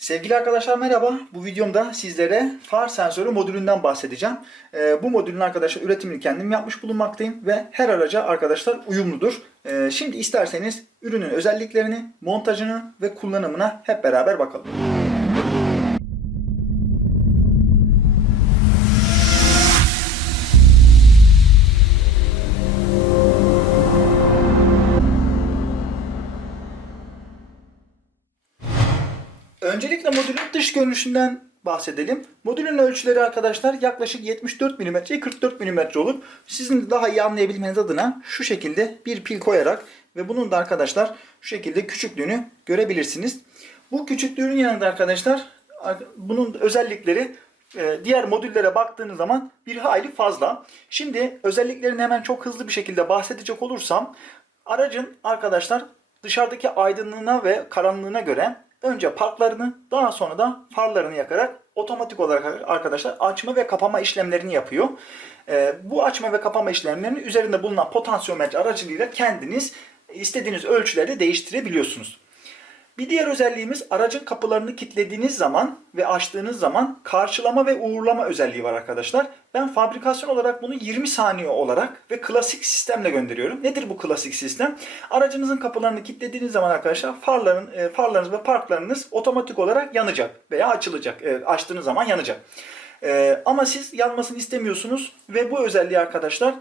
Sevgili arkadaşlar merhaba. Bu videomda sizlere far sensörü modülünden bahsedeceğim. Ee, bu modülün arkadaşlar üretimini kendim yapmış bulunmaktayım ve her araca arkadaşlar uyumludur. Ee, şimdi isterseniz ürünün özelliklerini, montajını ve kullanımına hep beraber bakalım. Öncelikle modülün dış görünüşünden bahsedelim. Modülün ölçüleri arkadaşlar yaklaşık 74 mm 44 mm olur. Sizin daha iyi anlayabilmeniz adına şu şekilde bir pil koyarak ve bunun da arkadaşlar şu şekilde küçüklüğünü görebilirsiniz. Bu küçüklüğün yanında arkadaşlar bunun özellikleri e, diğer modüllere baktığınız zaman bir hayli fazla. Şimdi özelliklerini hemen çok hızlı bir şekilde bahsedecek olursam aracın arkadaşlar dışarıdaki aydınlığına ve karanlığına göre önce parklarını daha sonra da farlarını yakarak otomatik olarak arkadaşlar açma ve kapama işlemlerini yapıyor. Ee, bu açma ve kapama işlemlerinin üzerinde bulunan potansiyometre aracılığıyla kendiniz istediğiniz ölçülerde değiştirebiliyorsunuz. Bir diğer özelliğimiz aracın kapılarını kilitlediğiniz zaman ve açtığınız zaman karşılama ve uğurlama özelliği var arkadaşlar. Ben fabrikasyon olarak bunu 20 saniye olarak ve klasik sistemle gönderiyorum. Nedir bu klasik sistem? Aracınızın kapılarını kilitlediğiniz zaman arkadaşlar farların e, farlarınız ve parklarınız otomatik olarak yanacak veya açılacak. E, açtığınız zaman yanacak. E, ama siz yanmasını istemiyorsunuz ve bu özelliği arkadaşlar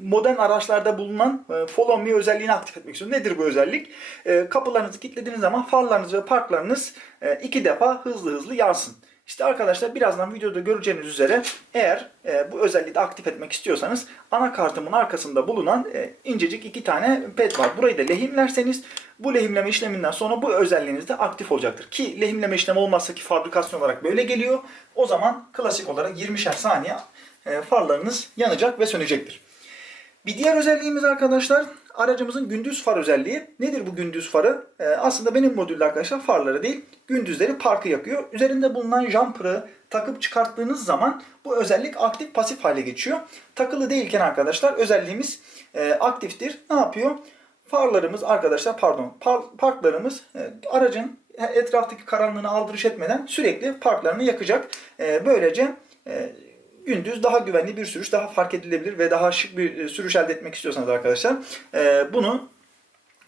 modern araçlarda bulunan e, follow me özelliğini aktif etmek istiyorum. Nedir bu özellik? E, kapılarınızı kilitlediğiniz zaman farlarınız ve parklarınız e, iki defa hızlı hızlı yansın. İşte arkadaşlar birazdan videoda göreceğiniz üzere eğer e, bu özelliği de aktif etmek istiyorsanız anakartımın arkasında bulunan e, incecik iki tane pet var. Burayı da lehimlerseniz bu lehimleme işleminden sonra bu özelliğiniz de aktif olacaktır. Ki lehimleme işlemi olmazsa ki fabrikasyon olarak böyle geliyor. O zaman klasik olarak 20'şer saniye farlarınız yanacak ve sönecektir. Bir diğer özelliğimiz arkadaşlar aracımızın gündüz far özelliği. Nedir bu gündüz farı? Ee, aslında benim modülde arkadaşlar farları değil gündüzleri parkı yakıyor. Üzerinde bulunan jumper'ı takıp çıkarttığınız zaman bu özellik aktif pasif hale geçiyor. Takılı değilken arkadaşlar özelliğimiz e, aktiftir. Ne yapıyor? Farlarımız arkadaşlar pardon par- parklarımız e, aracın etraftaki karanlığını aldırış etmeden sürekli parklarını yakacak. E, böylece e, gündüz daha güvenli bir sürüş, daha fark edilebilir ve daha şık bir e, sürüş elde etmek istiyorsanız arkadaşlar e, bunu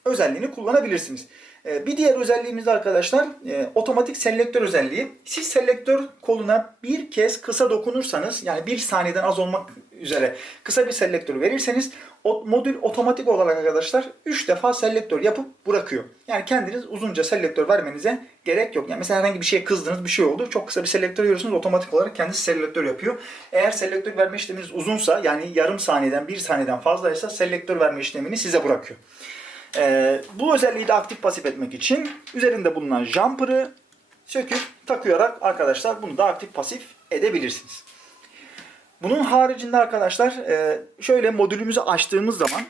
özelliğini kullanabilirsiniz. E, bir diğer özelliğimiz de arkadaşlar otomatik selektör özelliği. Siz selektör koluna bir kez kısa dokunursanız yani bir saniyeden az olmak üzere kısa bir selektör verirseniz modül otomatik olarak arkadaşlar 3 defa selektör yapıp bırakıyor. Yani kendiniz uzunca selektör vermenize gerek yok. Yani mesela herhangi bir şeye kızdınız bir şey oldu. Çok kısa bir selektör veriyorsunuz otomatik olarak kendisi selektör yapıyor. Eğer selektör verme işleminiz uzunsa yani yarım saniyeden bir saniyeden fazlaysa selektör verme işlemini size bırakıyor. Ee, bu özelliği de aktif pasif etmek için üzerinde bulunan jumper'ı söküp takıyarak arkadaşlar bunu da aktif pasif edebilirsiniz. Bunun haricinde arkadaşlar e, şöyle modülümüzü açtığımız zaman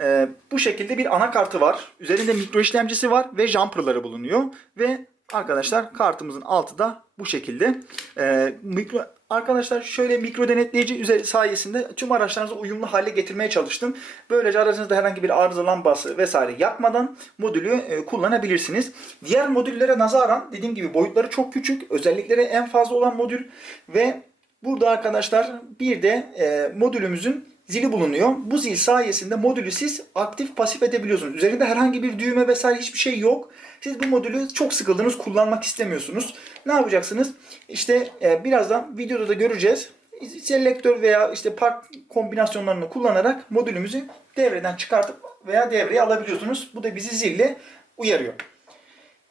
e, bu şekilde bir anakartı var. Üzerinde mikro işlemcisi var ve jumper'ları bulunuyor. Ve arkadaşlar kartımızın altı da bu şekilde. E, mikro Arkadaşlar şöyle mikro denetleyici sayesinde tüm araçlarınızı uyumlu hale getirmeye çalıştım. Böylece aracınızda herhangi bir arıza lambası vesaire yakmadan modülü kullanabilirsiniz. Diğer modüllere nazaran dediğim gibi boyutları çok küçük. Özellikleri en fazla olan modül ve Burada arkadaşlar bir de e, modülümüzün zili bulunuyor. Bu zil sayesinde modülü siz aktif pasif edebiliyorsunuz. Üzerinde herhangi bir düğme vesaire hiçbir şey yok. Siz bu modülü çok sıkıldınız kullanmak istemiyorsunuz. Ne yapacaksınız? İşte e, birazdan videoda da göreceğiz. Selektör veya işte park kombinasyonlarını kullanarak modülümüzü devreden çıkartıp veya devreye alabiliyorsunuz. Bu da bizi zille uyarıyor.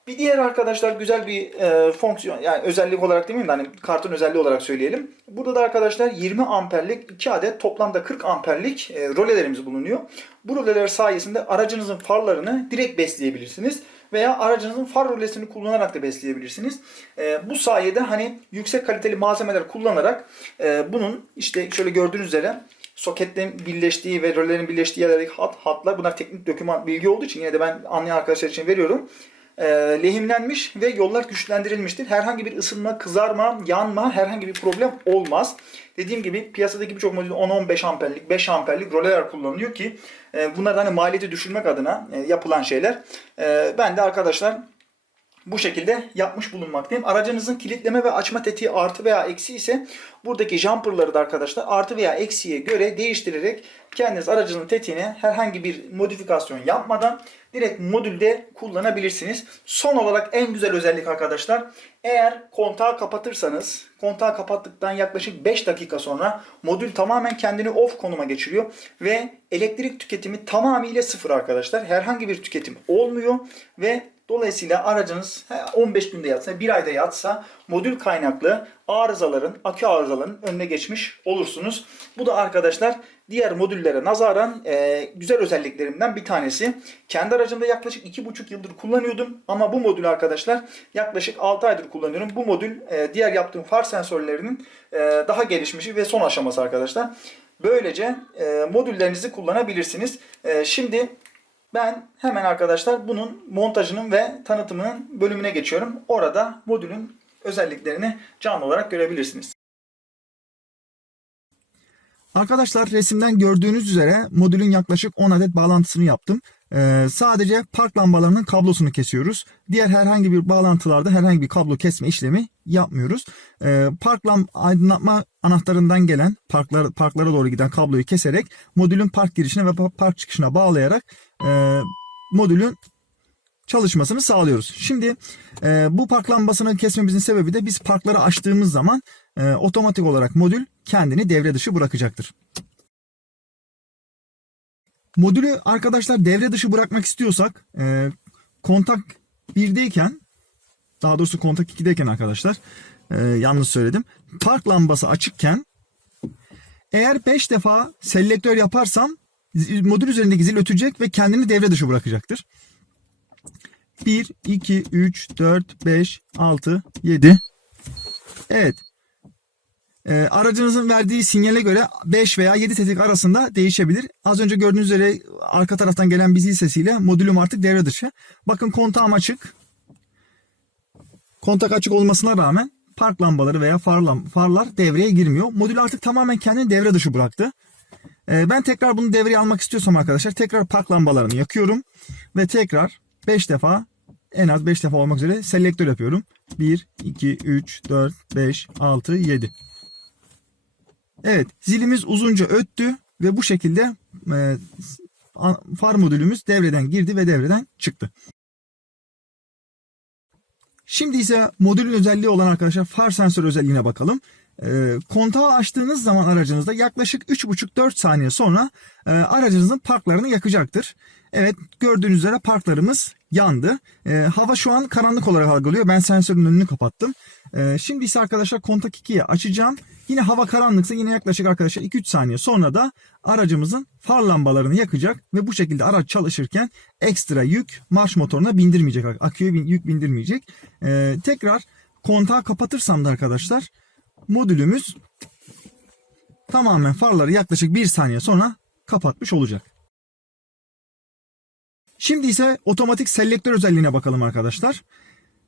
Bir diğer arkadaşlar güzel bir e, fonksiyon yani özellik olarak demeyeyim de hani kartın özelliği olarak söyleyelim. Burada da arkadaşlar 20 amperlik 2 adet toplamda 40 amperlik e, rolelerimiz bulunuyor. Bu roleler sayesinde aracınızın farlarını direkt besleyebilirsiniz veya aracınızın far rolesini kullanarak da besleyebilirsiniz. E, bu sayede hani yüksek kaliteli malzemeler kullanarak e, bunun işte şöyle gördüğünüz üzere soketlerin birleştiği ve rollerin birleştiği yerlerdeki hat, hatlar bunlar teknik doküman bilgi olduğu için yine de ben anlayan arkadaşlar için veriyorum e, lehimlenmiş ve yollar güçlendirilmiştir. Herhangi bir ısınma, kızarma, yanma herhangi bir problem olmaz. Dediğim gibi piyasadaki birçok model 10-15 amperlik, 5 amperlik roller kullanılıyor ki e, bunlar hani maliyeti düşürmek adına e, yapılan şeyler. E, ben de arkadaşlar bu şekilde yapmış bulunmaktayım. Aracınızın kilitleme ve açma tetiği artı veya eksi ise buradaki jumperları da arkadaşlar artı veya eksiye göre değiştirerek kendiniz aracınızın tetiğine herhangi bir modifikasyon yapmadan direkt modülde kullanabilirsiniz. Son olarak en güzel özellik arkadaşlar eğer kontağı kapatırsanız kontağı kapattıktan yaklaşık 5 dakika sonra modül tamamen kendini off konuma geçiriyor ve elektrik tüketimi tamamıyla sıfır arkadaşlar. Herhangi bir tüketim olmuyor ve Dolayısıyla aracınız 15 günde yatsa, 1 ayda yatsa modül kaynaklı arızaların, akü arızalarının önüne geçmiş olursunuz. Bu da arkadaşlar diğer modüllere nazaran e, güzel özelliklerimden bir tanesi. Kendi aracımda yaklaşık 2,5 yıldır kullanıyordum ama bu modül arkadaşlar yaklaşık 6 aydır kullanıyorum. Bu modül e, diğer yaptığım far sensörlerinin e, daha gelişmişi ve son aşaması arkadaşlar. Böylece e, modüllerinizi kullanabilirsiniz. E, şimdi ben hemen arkadaşlar bunun montajının ve tanıtımının bölümüne geçiyorum. Orada modülün özelliklerini canlı olarak görebilirsiniz. Arkadaşlar resimden gördüğünüz üzere modülün yaklaşık 10 adet bağlantısını yaptım. Ee, sadece park lambalarının kablosunu kesiyoruz. Diğer herhangi bir bağlantılarda herhangi bir kablo kesme işlemi yapmıyoruz. Ee, park lam aydınlatma anahtarından gelen parklar, parklara doğru giden kabloyu keserek modülün park girişine ve park çıkışına bağlayarak e, modülün çalışmasını sağlıyoruz. Şimdi e, bu park lambasını kesmemizin sebebi de biz parkları açtığımız zaman e, otomatik olarak modül kendini devre dışı bırakacaktır. Modülü arkadaşlar devre dışı bırakmak istiyorsak e, kontak 1'deyken daha doğrusu kontak 2'deyken arkadaşlar e, yanlış söyledim. Park lambası açıkken eğer 5 defa selektör yaparsam modül üzerindeki zil ötecek ve kendini devre dışı bırakacaktır. 1, 2, 3, 4, 5, 6, 7. Evet. Ee, aracınızın verdiği sinyale göre 5 veya 7 tetik arasında değişebilir. Az önce gördüğünüz üzere arka taraftan gelen bir zil sesiyle modülüm artık devre dışı. Bakın kontağım açık. Kontak açık olmasına rağmen park lambaları veya far lam- farlar devreye girmiyor. Modül artık tamamen kendini devre dışı bıraktı. Ee, ben tekrar bunu devreye almak istiyorsam arkadaşlar tekrar park lambalarını yakıyorum. Ve tekrar 5 defa en az 5 defa olmak üzere selektör yapıyorum. 1, 2, 3, 4, 5, 6, 7. Evet zilimiz uzunca öttü ve bu şekilde e, far modülümüz devreden girdi ve devreden çıktı. Şimdi ise modülün özelliği olan arkadaşlar far sensör özelliğine bakalım. E, kontağı açtığınız zaman aracınızda yaklaşık 3,5-4 saniye sonra e, aracınızın parklarını yakacaktır. Evet gördüğünüz üzere parklarımız yandı. E, hava şu an karanlık olarak algılıyor. Ben sensörün önünü kapattım. E, şimdi ise arkadaşlar kontak 2'yi açacağım. Yine hava karanlıksa yine yaklaşık arkadaşlar 2-3 saniye sonra da aracımızın far lambalarını yakacak ve bu şekilde araç çalışırken ekstra yük marş motoruna bindirmeyecek. Aküye bin, yük bindirmeyecek. E, tekrar kontağı kapatırsam da arkadaşlar modülümüz tamamen farları yaklaşık 1 saniye sonra kapatmış olacak. Şimdi ise otomatik selektör özelliğine bakalım arkadaşlar.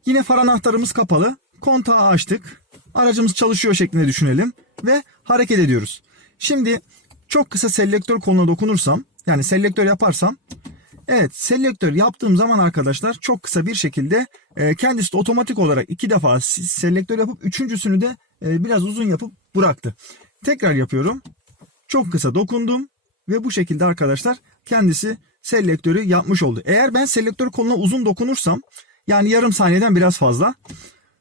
Yine far anahtarımız kapalı. Kontağı açtık. Aracımız çalışıyor şeklinde düşünelim ve hareket ediyoruz. Şimdi çok kısa selektör koluna dokunursam yani selektör yaparsam evet selektör yaptığım zaman arkadaşlar çok kısa bir şekilde e, kendisi de otomatik olarak iki defa selektör yapıp üçüncüsünü de e, biraz uzun yapıp bıraktı. Tekrar yapıyorum. Çok kısa dokundum ve bu şekilde arkadaşlar kendisi selektörü yapmış oldu. Eğer ben selektör koluna uzun dokunursam yani yarım saniyeden biraz fazla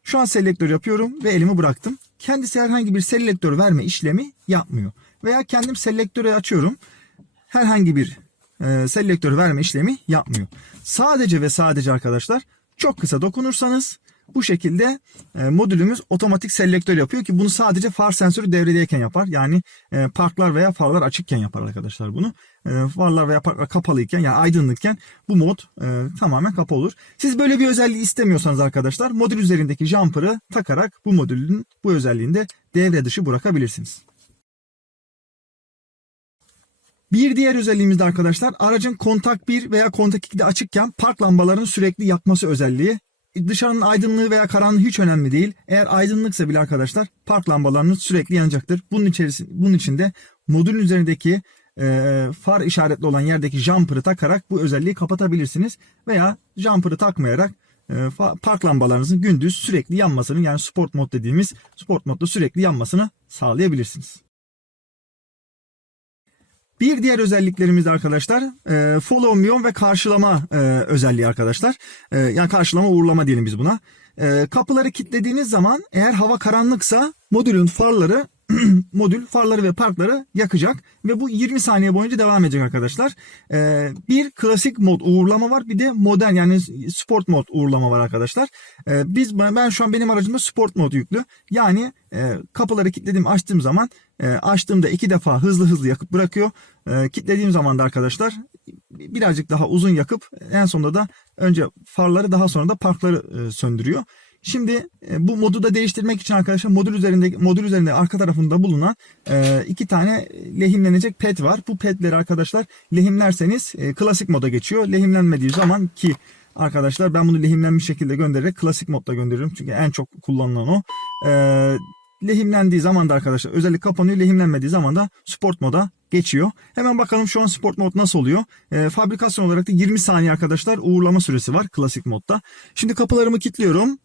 şu an selektör yapıyorum ve elimi bıraktım. Kendisi herhangi bir selektör verme işlemi yapmıyor. Veya kendim selektörü açıyorum. Herhangi bir e, selektör verme işlemi yapmıyor. Sadece ve sadece arkadaşlar çok kısa dokunursanız bu şekilde e, modülümüz otomatik selektör yapıyor ki bunu sadece far sensörü devredeyken yapar. Yani e, parklar veya farlar açıkken yapar arkadaşlar bunu. E, farlar veya parklar kapalıyken yani aydınlıkken bu mod tamamen kapalı olur. Siz böyle bir özelliği istemiyorsanız arkadaşlar modül üzerindeki jumper'ı takarak bu modülün bu özelliğini de devre dışı bırakabilirsiniz. Bir diğer özelliğimiz de arkadaşlar aracın kontak 1 veya kontak 2'de açıkken park lambalarının sürekli yakması özelliği dışarının aydınlığı veya karanlığı hiç önemli değil. Eğer aydınlıksa bile arkadaşlar park lambalarınız sürekli yanacaktır. Bunun içerisinde bunun içinde modülün üzerindeki e, far işaretli olan yerdeki jumper'ı takarak bu özelliği kapatabilirsiniz veya jumper'ı takmayarak e, park lambalarınızın gündüz sürekli yanmasını yani sport mod dediğimiz sport modda sürekli yanmasını sağlayabilirsiniz. Bir diğer özelliklerimiz de arkadaşlar e, follow me ve karşılama e, özelliği arkadaşlar. E, yani karşılama uğurlama diyelim biz buna. E, kapıları kilitlediğiniz zaman eğer hava karanlıksa modülün farları modül farları ve parkları yakacak ve bu 20 saniye boyunca devam edecek arkadaşlar. E, bir klasik mod uğurlama var bir de modern yani sport mod uğurlama var arkadaşlar. E, biz ben şu an benim aracımda sport mod yüklü. Yani e, kapıları kilitledim açtığım zaman e, açtığımda iki defa hızlı hızlı yakıp bırakıyor. E, kilitlediğim zaman da arkadaşlar birazcık daha uzun yakıp en sonunda da önce farları daha sonra da parkları e, söndürüyor. Şimdi e, bu modu da değiştirmek için arkadaşlar modül üzerinde modül üzerinde arka tarafında bulunan e, iki tane lehimlenecek pet var. Bu petleri arkadaşlar lehimlerseniz e, klasik moda geçiyor. Lehimlenmediği zaman ki arkadaşlar ben bunu lehimlenmiş şekilde göndererek klasik modda gönderiyorum. Çünkü en çok kullanılan o. Lehimlendiği zaman da arkadaşlar özellik kapanıyor. Lehimlenmediği zaman da sport moda geçiyor. Hemen bakalım şu an sport mod nasıl oluyor. E, fabrikasyon olarak da 20 saniye arkadaşlar uğurlama süresi var klasik modda. Şimdi kapılarımı kilitliyorum.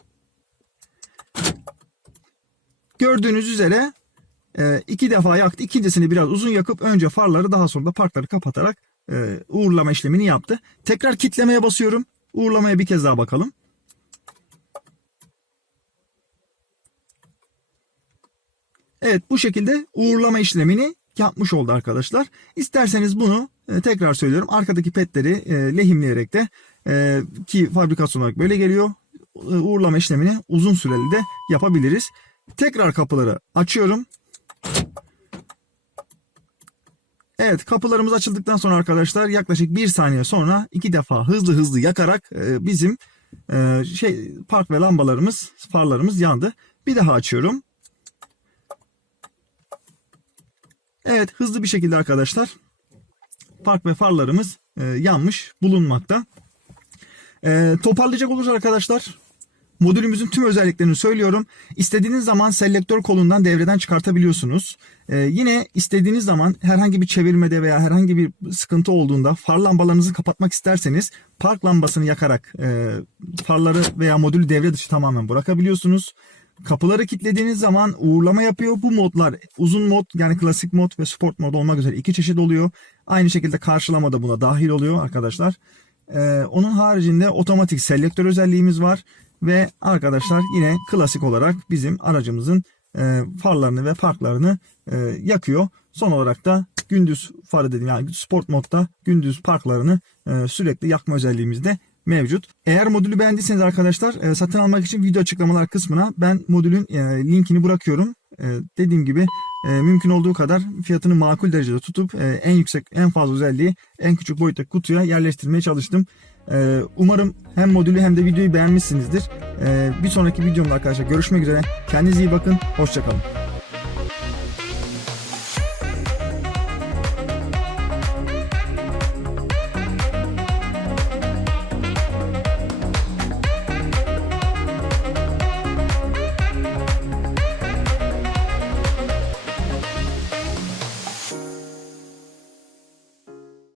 Gördüğünüz üzere e, iki defa yaktı. İkincisini biraz uzun yakıp önce farları daha sonra da parkları kapatarak e, uğurlama işlemini yaptı. Tekrar kitlemeye basıyorum. Uğurlamaya bir kez daha bakalım. Evet bu şekilde uğurlama işlemini yapmış oldu arkadaşlar. İsterseniz bunu e, tekrar söylüyorum. Arkadaki petleri lehimleyerek de ki fabrikasyon olarak böyle geliyor. Uğurlama işlemini uzun süreli de yapabiliriz. Tekrar kapıları açıyorum. Evet kapılarımız açıldıktan sonra arkadaşlar yaklaşık bir saniye sonra iki defa hızlı hızlı yakarak e, bizim e, şey park ve lambalarımız farlarımız yandı. Bir daha açıyorum. Evet hızlı bir şekilde arkadaşlar park ve farlarımız e, yanmış bulunmakta. Toparlayacak olursa arkadaşlar modülümüzün tüm özelliklerini söylüyorum. İstediğiniz zaman selektör kolundan devreden çıkartabiliyorsunuz. E, yine istediğiniz zaman herhangi bir çevirmede veya herhangi bir sıkıntı olduğunda far lambalarınızı kapatmak isterseniz park lambasını yakarak e, farları veya modülü devre dışı tamamen bırakabiliyorsunuz. Kapıları kilitlediğiniz zaman uğurlama yapıyor. Bu modlar uzun mod yani klasik mod ve sport mod olmak üzere iki çeşit oluyor. Aynı şekilde karşılama da buna dahil oluyor arkadaşlar. Ee, onun haricinde otomatik selektör özelliğimiz var. Ve arkadaşlar yine klasik olarak bizim aracımızın e, farlarını ve parklarını e, yakıyor. Son olarak da gündüz farı dedim yani sport modda gündüz parklarını e, sürekli yakma özelliğimiz de mevcut. Eğer modülü beğendiyseniz arkadaşlar e, satın almak için video açıklamalar kısmına ben modülün e, linkini bırakıyorum. E, dediğim gibi e, mümkün olduğu kadar fiyatını makul derecede tutup e, en yüksek en fazla özelliği en küçük boyutta kutuya yerleştirmeye çalıştım. E, umarım hem modülü hem de videoyu beğenmişsinizdir. E, bir sonraki videomda arkadaşlar görüşmek üzere. Kendinize iyi bakın. Hoşçakalın.